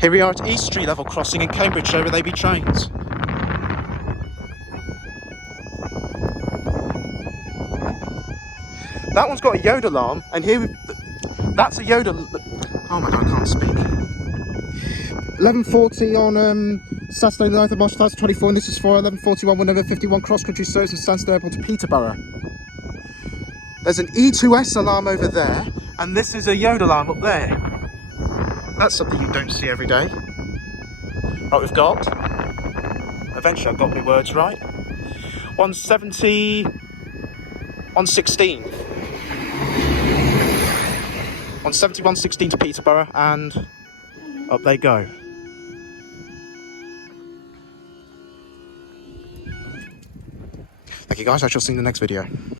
Here we are at Eastrea level crossing in Cambridgeshire with AB trains. That one's got a yodel alarm, and here that's a yodel. Oh my god, I can't speak. 11:40 on Saturday the 9th of March 2024, and this is for 11:41 when number 51 cross-country service from Stansted Airport to Peterborough. There's an E2S alarm over there, and this is a yodel alarm up there. That's something you don't see every day. Right, we've got, eventually I got my words right, 170, 116. 170, 116 to Peterborough, and up they go. Thank you guys, I shall see you in the next video.